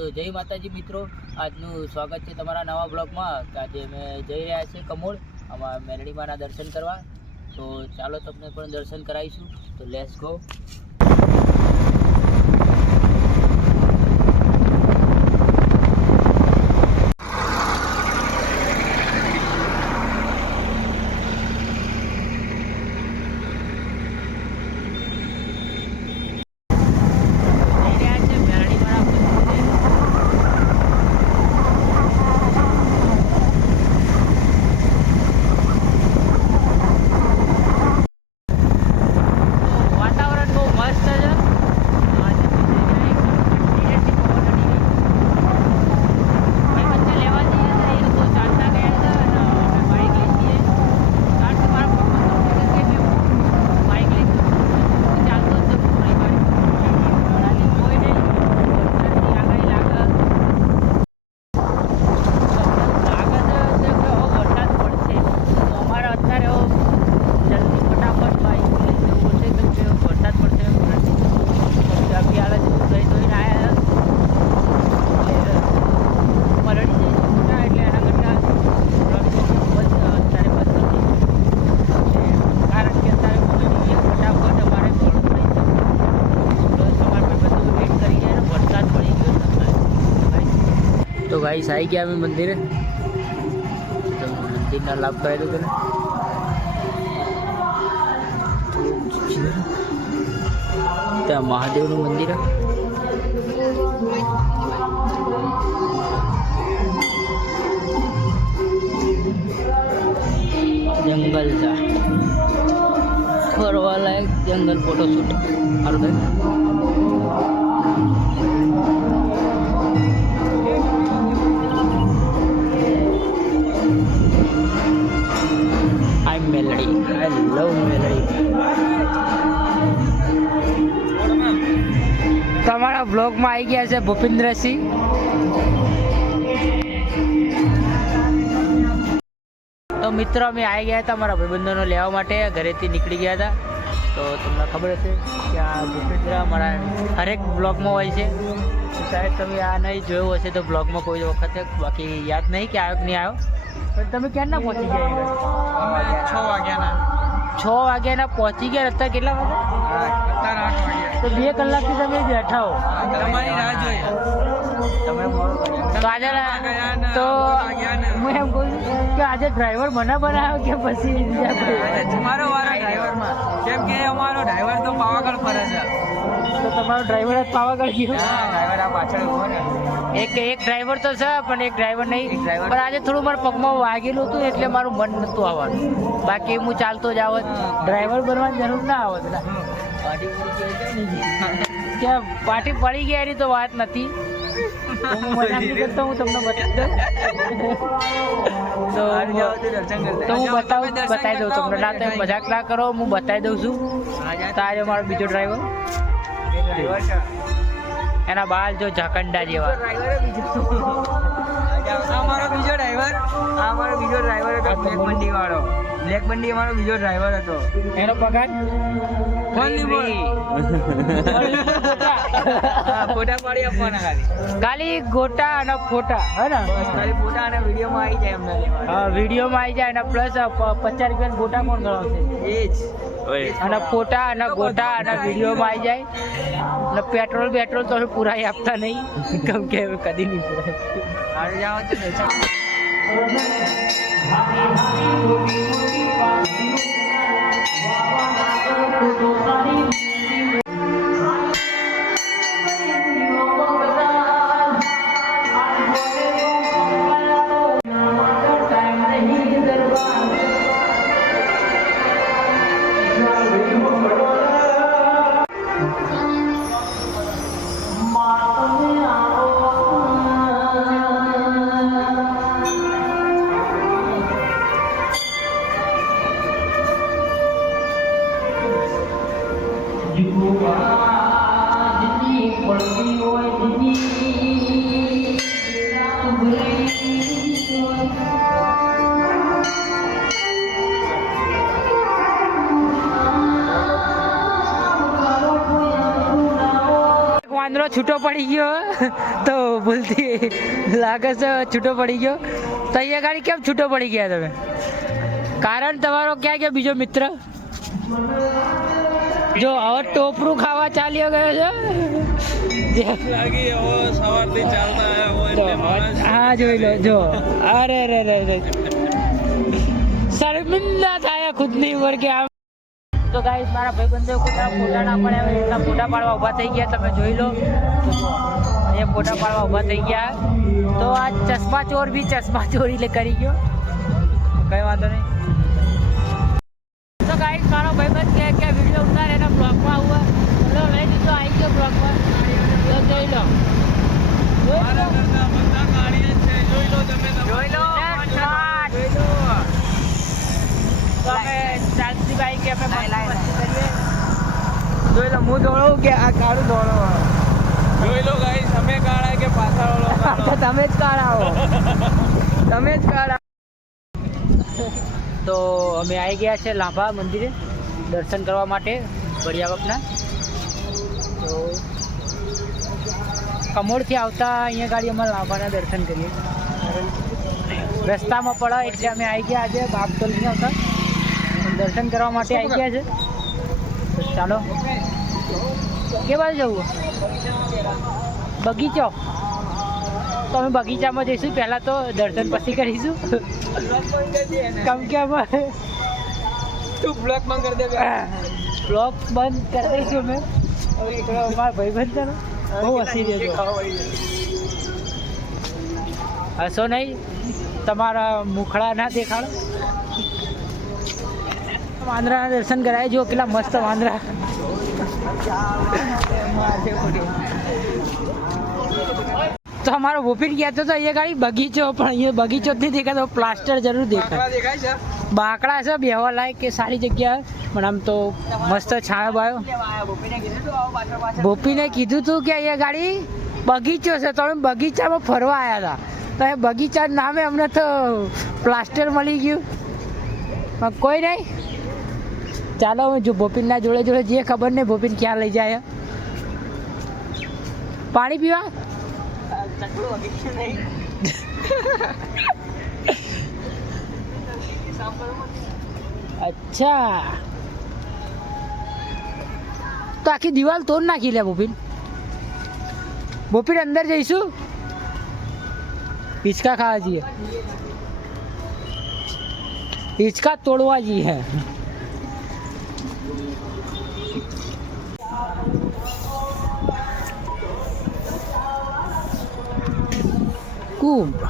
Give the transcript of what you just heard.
તો જય માતાજી મિત્રો, આજનું સ્વાગત છે તમારા નવા બ્લોગમાં. આજે અમે જઈ રહ્યા છીએ કમોડ આમાં મેલડીમાના દર્શન કરવા. તો ચાલો તમને પણ દર્શન કરાવીશું. તો લેટ્સ ગો. तो गाइस आई गया मैं मंदिर, तो मंदिर ना लाभ कराए दो त्या महादेव નું મંદિર जंगल था फरवा लायक जंगल फोटोशूट अर्ध मेलडी आई लव मेलडी. તમારા બ્લોગમાં આવી ગયા છે ભૂપિન્દ્રસિંહ. તો મિત્રો અમે આવી ગયા હતા અમારા ભાઈબંધોને લેવા માટે, ઘરેથી નીકળી ગયા હતા. તો તમને ખબર હશે કે આ ભૂપિન્દ્ર અમારા હરેક બ્લોગમાં હોય છે. શાયદ તમે આ નહીં જોયું હશે તો બ્લોગમાં કોઈ વખતે, બાકી યાદ નહીં કે આવ્યો કે નહીં આવ્યો. પણ તમે ક્યારના પહોંચી ગયા? 6 વાગ્યાના. 6 વાગ્યાના પહોંચી ગયા. અત્યારે કેટલા વાગે? અત્યારે 8 વાગ્યા. તો 2 કલાકથી તમે બેઠા હો. તમારી રાહ જોઈએ. તમે તો આજે તો હું એમ કહું છું કે આજે ડ્રાઈવર મને બનાવ્યો કે પછી તમારો વારો ડ્રાઈવરમાં, કેમ કે અમારો ડ્રાઈવર તો પાવાગઢ ફરે છે. તો તમારો ડ્રાઈવર જ પાવાગઢ ગયો? ડ્રાઈવર આ પાછળ ઉભો ને. એક ડ્રાઈવર તો છે પણ એક ડ્રાઈવર નહીં. પણ આજે થોડું મારા પગમાં વાગેલું હતું એટલે મારું મન નહોતું આવવાનું. બાકી હું ચાલતો જ આવત, ડ્રાઈવર બનવાની જરૂર ના આવત. ત્યાં પાટી પડી ગયા એની તો વાત નથી. હું તમને બતાવી દઉં. તો હું બતાવી દઉં તમને. ના તો મજાક ના કરો, હું બતાવી દઉં છું. તારે મારો બીજો ડ્રાઈવર, એના બાલ જો ઝાકંડા જેવા. અમારો બીજો ડ્રાઈવર હતો બ્લેક બંડી વાળો. બ્લેક બંડી અમારો બીજો ડ્રાઈવર હતો. એનો પગાર ફોટા પાડી આપવાના ખાલી ગોટા અને ફોટા, હે ને? ખાલી ફોટા અને વિડીયોમાં આવી જાય અમને લેવા. હા, વિડીયોમાં આવી જાય. અને પ્લસ 50 રૂપિયા ગોટા કોણ ગણાવશે? એ જ. અને ફોટા અને ગોટા અને વિડીયોમાં આવી જાય. અને પેટ્રોલ તો પૂરાઈ આપતા નહીં, કેમ કે કદી નહીં પૂરાય. જાઓ તો છૂટો પડી ગયો તો ભૂલથી લાગે છે છૂટો પડી ગયો. તો અહીંયા ગાડી કેમ છૂટો પડી ગયા તમે? કારણ તમારો ક્યાં ગયો બીજો મિત્ર? જો હવે ટોપરું ખાવા ચાલ્યો ગયો છે. હા જોઈ લો જો. અરે રે રે રે શર્મિંદા થાય ખુદની ઉંમર કે આમ. તો ગાઈસ મારા ભાઈબંધો ખોટા ફોટા ના પડે હવે એટલા ફોટા પાડવા ઊભા થઈ ગયા. તમે જોઈ લો અહીંયા ફોટા પાડવા ઊભા થઈ ગયા. તો આ ચશ્મા ચોર બી ચશ્મા ચોરી કરી ગયો. કઈ વાંધો નહીં. તો ગાઈસ મારો ભાઈબંધ કે વિડીયો ઉતારે એના બ્લોગમાં આવું તો લઈ દીધો આવી ગયો બ્લોગમાં. તો જોઈ લો તો અમે શાંતિભાઈ કે અમે જોઈ લો હું દોડું કે આ કાળું દોડો. જોઈ લો ગાઈસ અમે કાળા કે પાછળ વાળો તમે જ કાળાઓ. તમે જ કાળા. તો અમે આવી ગયા છે લાંભા મંદિરે દર્શન કરવા માટે ભળિયા બાપના. તો કમોડથી આવતા અહીંયા ગાડી અમારે લાંભાના દર્શન કરીએ. રસ્તામાં પડે એટલે અમે આવી ગયા આજે બાપતોલ નહીં આવતા દર્શન કરવા માટે આવી ગયા છે. તો ચાલો કે બાજુ જવું? બગીચો. તો અમે બગીચામાં જઈશું પહેલાં તો દર્શન પછી કરીશું. કેમ કે અમે તું બ્લોક બંધ કરી દે. બ્લોક બંધ કરી દઈશું અમે. અમારા ભાઈબંધ છે ને બહુ હસી રહ્યો છો. હસો નહીં તમારા મુખડા ના દેખાડો. વાંદરાના દર્શન કરાય જો કેટલા મસ્ત વાંદરા. તો અમારો ભૂપીન કહેતો તો અહીંયા ગાડી બગીચો પણ અહીંયા બગીચો જ નહીં દેખાતો પ્લાસ્ટર જરૂર દેખાય. દેખાય છે બાકડા છે બેહવા લાયક કે સારી જગ્યા પણ આમ તો મસ્ત છાયો બાયો. ભૂપીને કીધું તું કે અહીંયા ગાડી બગીચો છે તો અમે બગીચામાં ફરવા આવ્યા હતા તો એ બગીચા નામે અમને તો પ્લાસ્ટર મળી ગયું. કોઈ નહીં ચાલો અમે જો ભોપીનના જોડે જોડે જે ખબર નહીં ભોપીન ક્યાં લઈ જાય. પાણી પીવા અચ્છા તો આખી દિવાલ તોડ નાખી લે ભોપીન. ભોપીન અંદર જઈશું હિંચકા ખાવા જઈએ. હિંચકા તોડવા જઈએ. કુંભ